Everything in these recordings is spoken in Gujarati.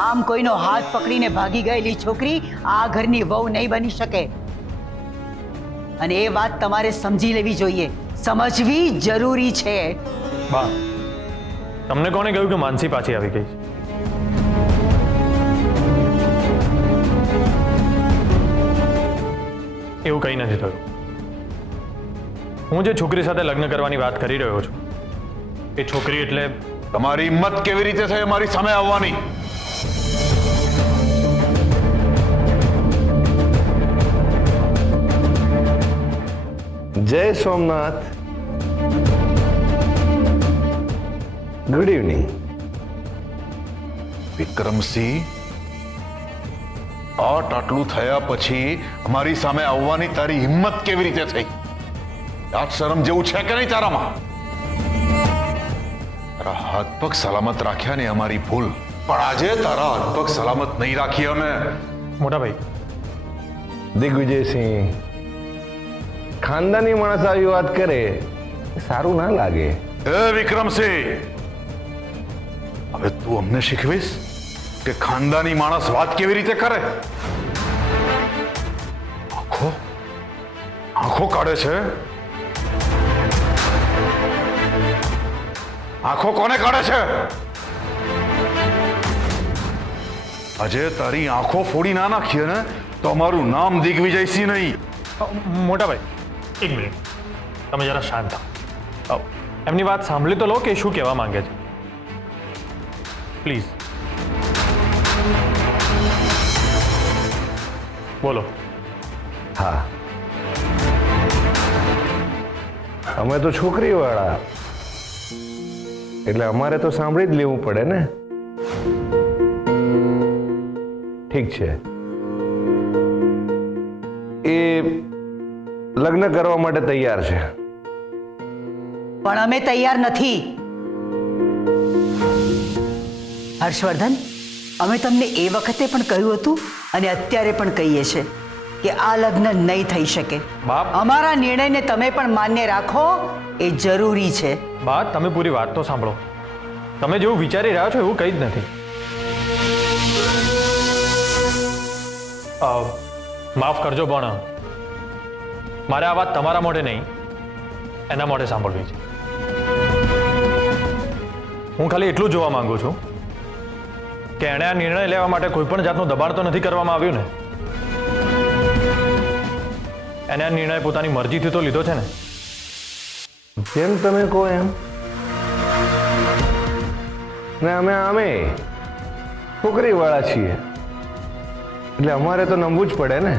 આમ કોઈનો હાથ પકડીને ભાગી ગયેલી છોકરી આ ઘરની વહુ નહીં બની શકે અને એ વાત તમારે સમજી લેવી જોઈએ, સમજવી જરૂરી છે. બા, તમને કોણે કહ્યું કે માનસી પાછી આવી ગઈ? એવું કંઈ નથી થયું. હું જે છોકરી સાથે લગ્ન કરવાની વાત કરી રહ્યો છું એ છોકરી એટલે તમારી હિંમત કેવી રીતે થઈ મારી સામે આવવાની? જય સોમનાથ. Good evening. વિક્રમસિંહ, આટલું થયા પછી અમારી સામે આવવાની તારી હિંમત કેવી રીતે થઈ? આ શરમ જેવું છે કે નહીં તારામાં? તારા હાથ પગ સલામત રાખ્યા ને અમારી ભૂલ, પણ આજે તારા હાથ પગ સલામત નહીં રાખી અમે. મોટા ભાઈ, દિગ્વિજયસિંહ, ખાનદાની માણસ આવી વાત કરે સારું ના લાગે. હે વિક્રમસિંહ, હવે તું અમને શીખવીશ કે ખાનદાની માણસ વાત કેવી રીતે કરે? આંખો કાઢે છે. આંખો કોને કાઢે છે? આજે તારી આંખો ફોડી ના નાખીએ ને તો અમારું નામ દિગ્વિજયસિંહ નહીં. મોટા ભાઈ, એક મિનિટ, તમે જરા શાંત થાઓ. એમની વાત સાંભળી તો લો કે શું કહેવા માંગે છે. પ્લીઝ બોલો. હા, અમે તો છોકરીવાળા એટલે અમારે તો સાંભળી જ લેવું પડે ને. ઠીક છે, એ લગ્ન કરવા માટે તૈયાર છે. પણ અમે તૈયાર નથી. હર્ષવર્ધન, અમે તમને એ વખતે પણ કહ્યું હતું અને અત્યારે પણ કહીએ છીએ કે આ લગ્ન નહીં થઈ શકે. બાપ, અમારા નિર્ણયને તમે પણ માન્ય રાખો એ જરૂરી છે. બા, તમે પૂરી વાત તો સાંભળો. તમે જેવું વિચારી રહ્યા છો એવું કંઈ જ નથી. માફ કરજો, પણ મારે આ વાત તમારા મોઢે નહીં એના મોઢે સાંભળવી છે. હું ખાલી એટલું જોવા માંગુ છું કે એણે આ નિર્ણય લેવા માટે કોઈ પણ જાતનું દબાણ તો નથી કરવામાં આવ્યું ને? એને આ નિર્ણય પોતાની મરજીથી તો લીધો છે ને? જેમ તમે કહો એમ. ને અમે છોકરીવાળા છીએ એટલે અમારે તો નમવું જ પડે ને.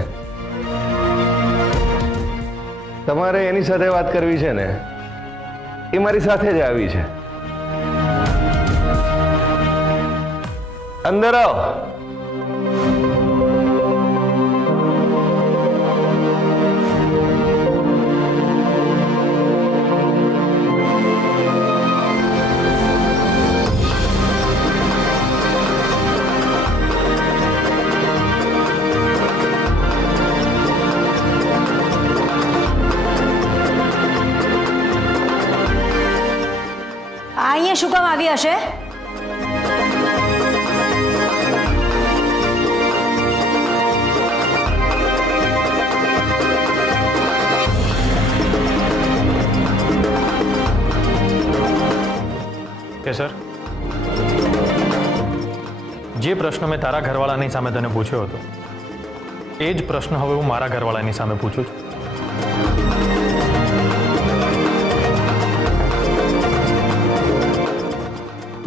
તમારે એની સાથે વાત કરવી છે ને, એ મારી સાથે જ આવી છે. અંદર આવો. અહીંયા શું કામ આવી હશે? કે સર, જે પ્રશ્ન મેં તારા ઘરવાળાની સામે તને પૂછ્યો હતો એ જ પ્રશ્ન હવે હું મારા ઘરવાળાની સામે પૂછું છું.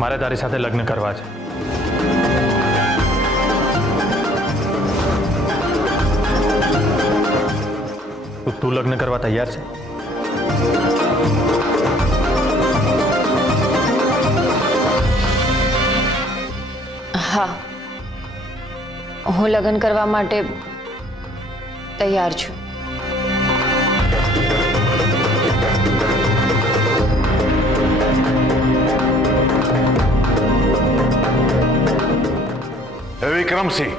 મારે તારી સાથે લગ્ન કરવા છે. તું લગ્ન કરવા તૈયાર છે? હા, હું લગ્ન કરવા માટે તૈયાર છું. વિક્રમસિંહ,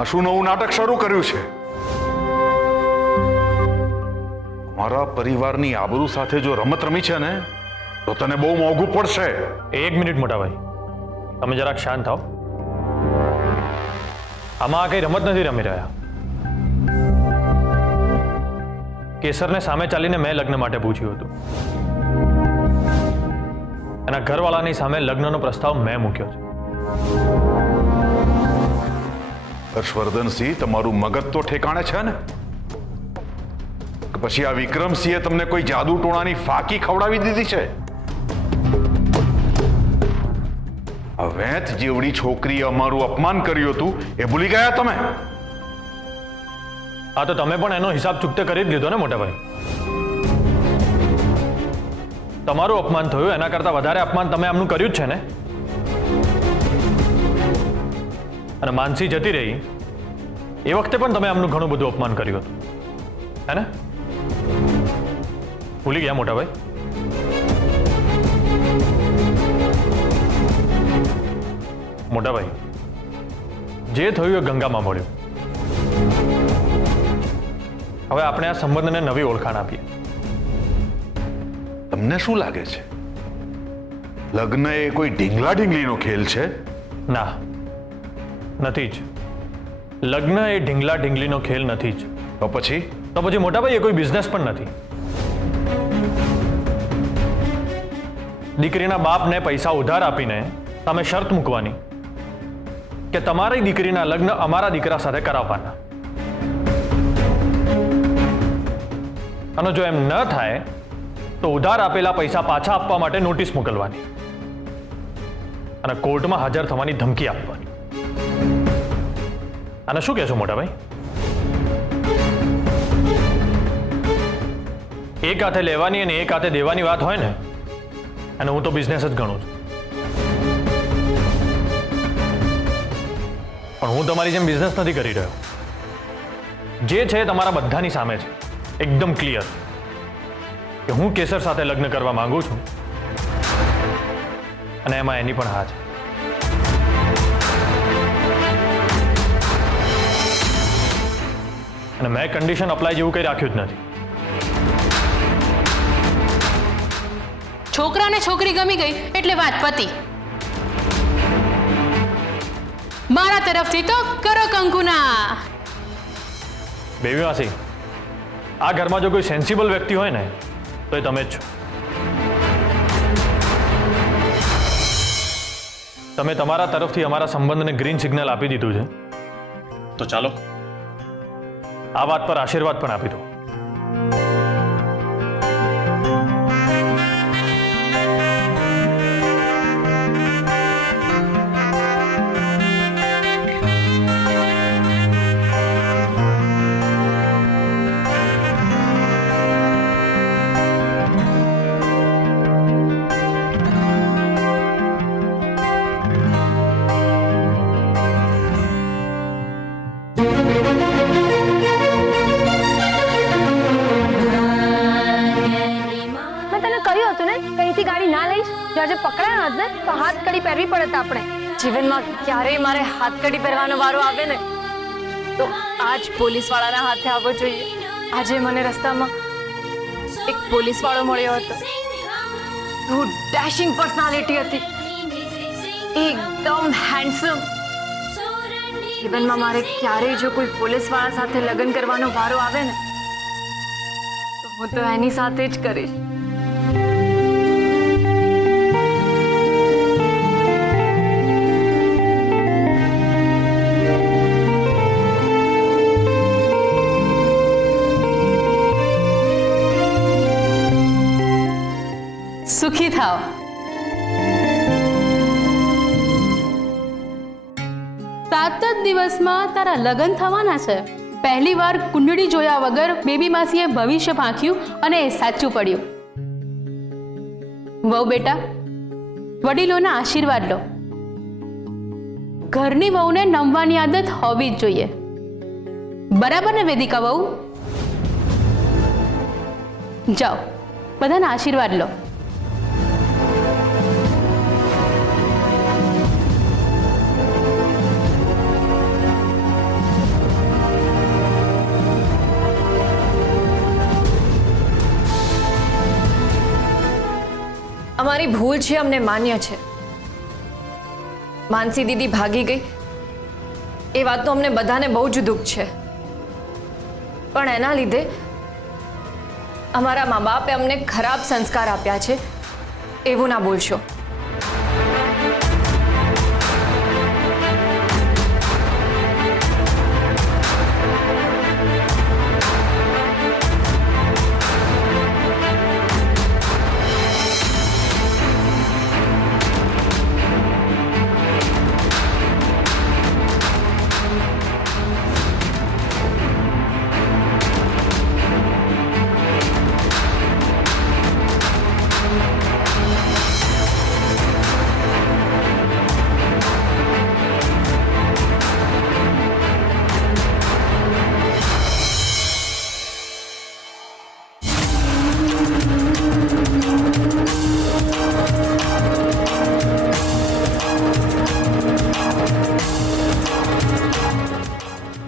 આ શું નવું નાટક શરૂ કર્યું છે? મારા પરિવારની આબરૂ સાથે જો રમત રમી છે ને તો તને બહુ મોંઘું પડશે. એક મિનિટ મોટા ભાઈ, તમે જરાક શાંત થાઓ. આમાં આ કઈ રમત નથી રમી રહ્યા. કેસરને સામે ચાલીને મેં લગ્ન માટે પૂછ્યું હતું. એના ઘરવાળાની સામે લગ્નનો પ્રસ્તાવ મેં મૂક્યો છે. હર્ષવર્ધનસિંહ, તમારું મગજ તો ઠેકાણે છે ને? કે પછી આ વિક્રમસિંહે તમને કોઈ જાદુ ટોણાની ફાકી ખવડાવી દીધી છે? આ વેત જેવડી છોકરીએ અમારું અપમાન કર્યું હતું એ ભૂલી ગયા તમે? હા, તો તમે પણ એનો હિસાબ ચૂકતે કરી જ લીધો ને મોટા ભાઈ. તમારું અપમાન થયું એના કરતા વધારે અપમાન તમે આમનું કર્યું જ છે ને. અને માનસી જતી રહી એ વખતે પણ તમે આમનું ઘણું બધું અપમાન કર્યું હતું, હે ને? ભૂલી ગયા મોટા ભાઈ? મોટા ભાઈ, જે થયું એ ગંગામાં મળ્યું. હવે આપણે આ સંબંધને નવી ઓળખાણ આપીએ. તમને શું લાગે છે લગ્ન એ કોઈ ઢીંગલા ઢીંગલીનો ખેલ છે? ના, નથી જ. લગ્ન એ ઢીંગલા ઢીંગલીનો ખેલ નથી જ. તો પછી મોટા ભાઈ, એ કોઈ બિઝનેસ પણ નથી. દીકરીના બાપને પૈસા ઉધાર આપીને તમે શરત મૂકવાની કે તમારી દીકરીના લગ્ન અમારા દીકરા સાથે કરાવવાના. અને જો એમ ન થાય તો ઉધાર આપેલા પૈસા પાછા આપવા માટે નોટિસ મોકલવાની અને કોર્ટમાં હાજર થવાની ધમકી આપવાની. અને શું કહેશો મોટા ભાઈ? એક હાથે લેવાની અને એક હાથે દેવાની વાત હોય ને, અને હું તો બિઝનેસ જ ગણું છું. પણ હું તમારી જેમ બિઝનેસ નથી કરી રહ્યો. જે છે એ તમારા બધાની સામે છે, એકદમ ક્લિયર, કે હું કેસર સાથે લગ્ન કરવા માંગુ છું અને એમાં એની પણ હા છે. અને મેં કન્ડિશન અપ્લાય જેવું કંઈ રાખ્યું જ નથી. છોકરાને છોકરી ગમી ગઈ એટલે વાત પતી. મારા તરફથી તો કરો કંકુના. બેબી માસી, આ ઘરમાં જો કોઈ સેન્સિબલ વ્યક્તિ હોય ને તો એ તમે જ છો. તમે તમારા તરફથી અમારા સંબંધને ગ્રીન સિગ્નલ આપી દીધું છે, તો ચાલો આ વાત પર આશીર્વાદ પણ આપી દો. આજે પકડાયો હોત ને તો હાથ કડી પહેરવી પડત આપણે. જીવનમાં ક્યારેય મારે હાથકડી પહેરવાનો વારો આવે ને તો આજ પોલીસવાળાના હાથે આવવો જોઈએ. આજે મને રસ્તામાં એક પોલીસવાળો મળ્યો હતો. હું ડેશિંગ પર્સનાલિટી હતી, એકદમ હેન્ડસમ. જીવનમાં મારે ક્યારેય જો કોઈ પોલીસવાળા સાથે લગ્ન કરવાનો વારો આવે ને તો હું તો એની સાથે જ કરીશ. સુખી થાઓ. સાત જ દિવસમાં તારા લગ્ન થવાના છે. પહેલી વાર કુંડળી જોયા વગર બેબી માસીએ ભવિષ્ય પાંખ્યું અને એ સાચું પડ્યું. વહુ બેટા, વડીલોના આશીર્વાદ લો. ઘરની વહુને નમવાની આદત હોવી જ જોઈએ. બરાબર ને વેદિકા વહુ? જાઓ, બધાના આશીર્વાદ લો. અમારી ભૂલ છે, અમને માન્ય છે. માનસી દીદી ભાગી ગઈ એ વાતનું અમને બધાને બહુ જ દુઃખ છે, પણ એના લીધે અમારા મા બાપે અમને ખરાબ સંસ્કાર આપ્યા છે એવું ના બોલશો.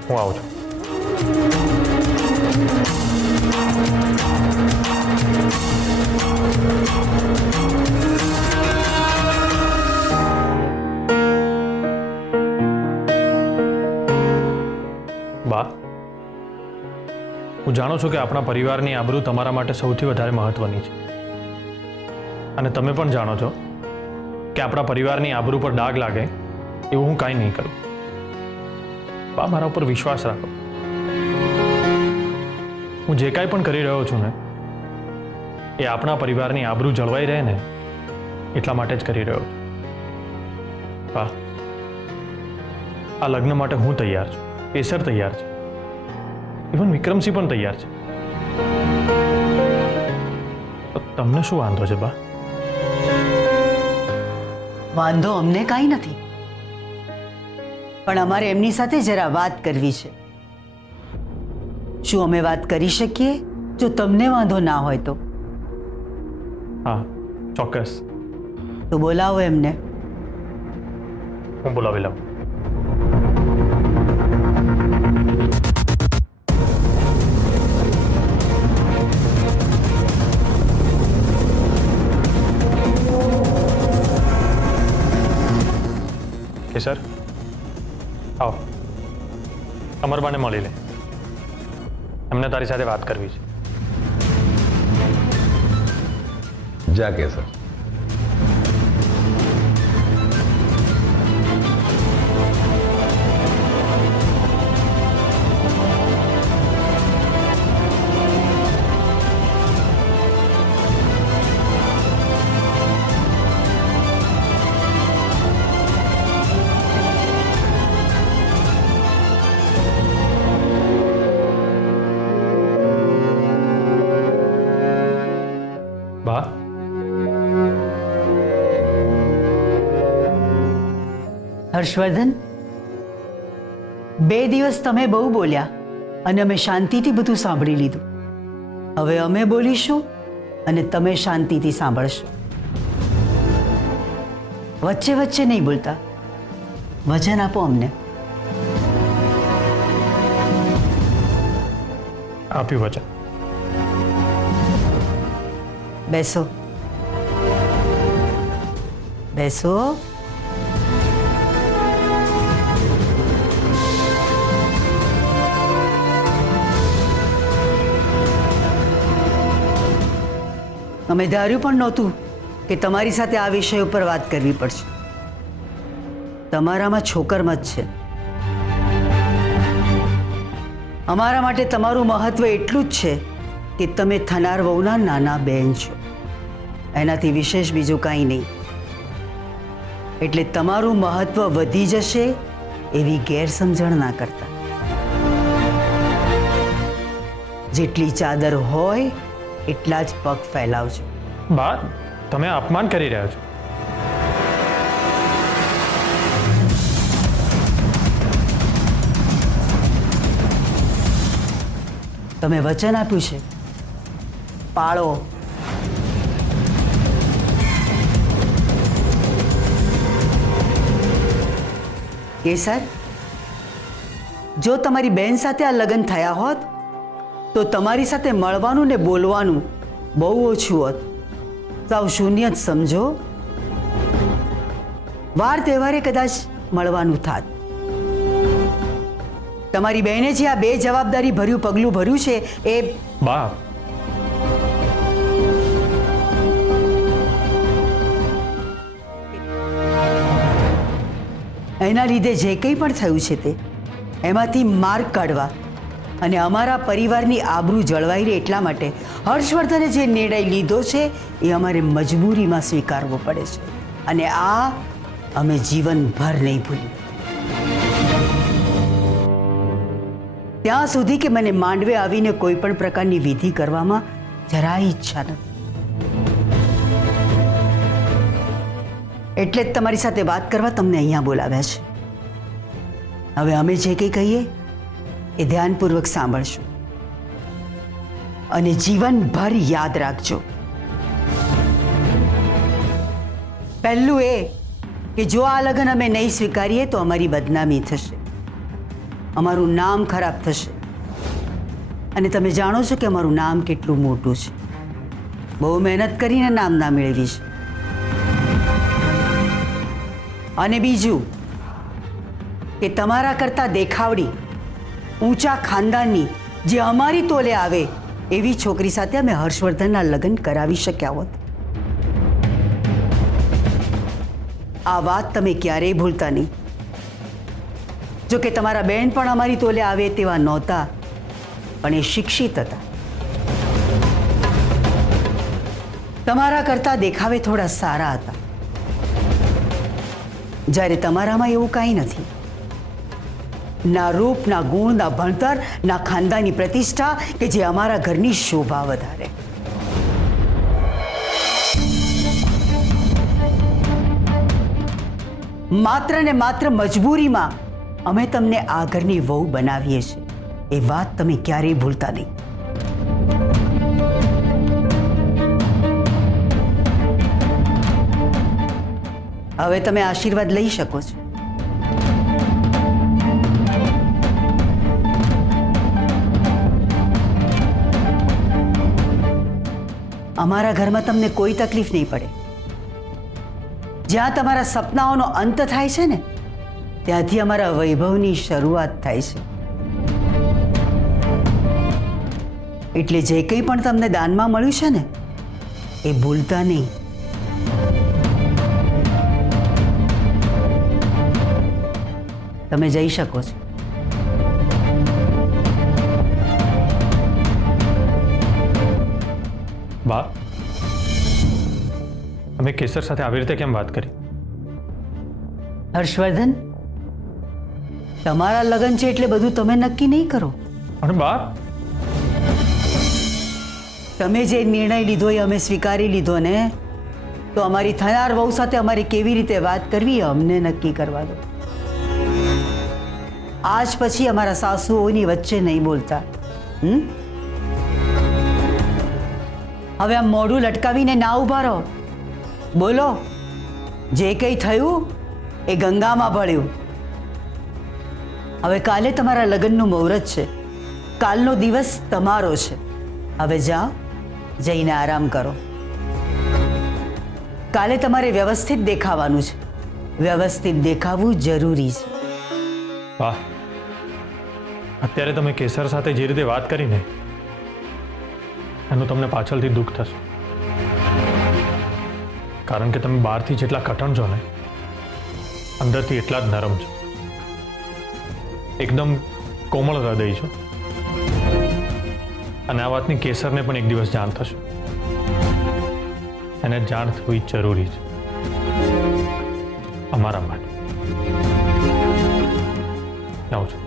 હું આવું છું. બા, હું જાણું છું કે આપણા પરિવારની આબરૂ તમારા માટે સૌથી વધારે મહત્વની છે, અને તમે પણ જાણો છો કે આપણા પરિવારની આબરૂ પર ડાઘ લાગે એવું હું કાંઈ નહીં કરું. બા, મારા ઉપર વિશ્વાસ રાખો. હું જે કાંઈ પણ કરી રહ્યો છું ને એ આપણા પરિવારની આબરૂ જળવાઈ રહે ને એટલા માટે જ કરી રહ્યો છું. બા, આ લગ્ન માટે હું તૈયાર છું, કેસર તૈયાર છે, ઇવન વિક્રમસિંહ પણ તૈયાર છે. તો તમને શું વાંધો છે બા? વાંધો અમને કાંઈ નથી, પણ અમારે એમની સાથે જરા વાત કરવી છે. શું અમે વાત કરી શકીએ? જો તમને વાંધો ના હોય તો. હા, ચોક્કસ. તો બોલાવો એમને. હું બોલાવી લઉં. કેસર, આવો. અમરબાને મળી લે, એમને તારી સાથે વાત કરવી છે. જા કેસર. બા, હર્ષવર્ધન, 2 દિવસ તમે બહુ બોલ્યા અને અમે શાંતિથી બધું સાંભળી લીધું. હવે અમે બોલીશું અને તમે શાંતિથી સાંભળશો. વચ્ચે વચ્ચે નહીં બોલતા. વચન આપો અમને. આપ્યું વચન. બેસો, બેસો. અમે ધાર્યું પણ નહોતું કે તમારી સાથે આ વિષય ઉપર વાત કરવી પડશે. તમારામાં છોકરમત છે. અમારા માટે તમારું મહત્વ એટલું જ છે કે તમે થનાર વહુના નાના બહેન છો, એનાથી વિશેષ બીજું કાંઈ નહીં. એટલે તમારું મહત્વ વધી જશે એવી ગેરસમજણ ના કરતા. જેટલી ચાદર હોય એટલા જ પગ ફેલાવજો. બા, તમે અપમાન કરી રહ્યા છો. તમે વચન આપ્યું છે, પાળો. કેસર, જો તમારી બહેન સાથે આ લગ્ન થયા હોત તો તમારી સાથે મળવાનું ને બોલવાનું બહુ ઓછું હોત. સાવ શૂન્ય જ સમજો. વાર તહેવારે કદાચ મળવાનું થાત. તમારી બહેને જે આ બે જવાબદારી ભર્યું પગલું ભર્યું છે એ બા, એના લીધે જે કંઈ પણ થયું છે તે એમાંથી માર્ક કાઢવા અને અમારા પરિવારની આબરૂ જળવાઈ રહે એટલા માટે હર્ષવર્ધને જે નિર્ણય લીધો છે એ અમારે મજબૂરીમાં સ્વીકારવો પડે છે અને આ અમે જીવનભર નહીં ભૂલીએ. ત્યાં સુધી કે મને માંડવે આવીને કોઈ પણ પ્રકારની વિધિ કરવામાં જરાય ઈચ્છા નથી. એટલે જ તમારી સાથે વાત કરવા તમને અહીંયા બોલાવ્યા છે. હવે અમે જે કંઈ કહીએ એ ધ્યાનપૂર્વક સાંભળશો અને જીવનભર યાદ રાખજો. પહેલું એ કે જો આ લગ્ન અમે નહીં સ્વીકારીએ તો અમારી બદનામી થશે, અમારું નામ ખરાબ થશે અને તમે જાણો છો કે અમારું નામ કેટલું મોટું છે. બહુ મહેનત કરીને નામ ના મેળવી છે. અને બીજું કે તમારા કરતાં દેખાવડી ઊંચા ખાનદાનની જે અમારી તોલે આવે એવી છોકરી સાથે અમે હર્ષવર્ધનના લગ્ન કરાવી શક્યા હોત. આ વાત તમે ક્યારેય ભૂલતા નહીં. જો કે તમારા બહેન પણ અમારી તોલે આવે તેવા નહોતા, પણ એ શિક્ષિત હતા. તમારા કરતાં દેખાવે થોડા સારા હતા, જ્યારે તમારામાં એવું કાંઈ નથી. ના રૂપ, ના ગુણ, ના ભણતર, ના ખાનદાની પ્રતિષ્ઠા કે જે અમારા ઘરની શોભા વધારે. માત્ર ને માત્ર મજબૂરીમાં અમે તમને આ ઘરની વહુ બનાવીએ છીએ, એ વાત તમે ક્યારેય ભૂલતા નહીં. હવે તમે આશીર્વાદ લઈ શકો છો. અમારા ઘરમાં તમને કોઈ તકલીફ નહીં પડે. જ્યાં તમારા સપનાઓનો અંત થાય છે ને ત્યાંથી અમારા વૈભવની શરૂઆત થાય છે. એટલે જે કંઈ પણ તમને દાનમાં મળ્યું છે ને એ ભૂલતા નહીં. તમે જઈ શકો છો. બા, અમે કેસર સાથે આવી રીતે કેમ વાત કરી? હર્ષવર્ધન, તમારા લગ્ન છે એટલે બધું તમે નક્કી નહીં કરો. પણ બા, તમે જે નિર્ણય લીધો એ અમે સ્વીકારી લીધો ને, તો અમારી થનાર વહુ સાથે અમારે કેવી રીતે વાત કરવી એ અમને નક્કી કરવા દો. આજ પછી અમારા સાસુઓની વચ્ચે નહીં બોલતા. હવે આમ મોઢું લટકાવીને ના ઊભા રહો. બોલો, જે કંઈ થયું એ ગંગામાં ભળ્યું. હવે કાલે તમારા લગ્નનું મુહૂર્ત છે. કાલનો દિવસ તમારો છે. હવે જાઓ, જઈને આરામ કરો. કાલે તમારે વ્યવસ્થિત દેખાવાનું છે. વ્યવસ્થિત દેખાવું જરૂરી છે. બા, અત્યારે તમે કેસર સાથે જે રીતે વાત કરીને એનું તમને પાછળથી દુઃખ થશે. કારણ કે તમે બહારથી જેટલા કઠણ છો ને અંદરથી એટલા જ નરમ છો. એકદમ કોમળ હૃદય છો. અને આ વાતની કેસરને પણ એક દિવસ જાણ થશે. એને જાણ થવી જરૂરી છે અમારા માટે. જાઉં છું.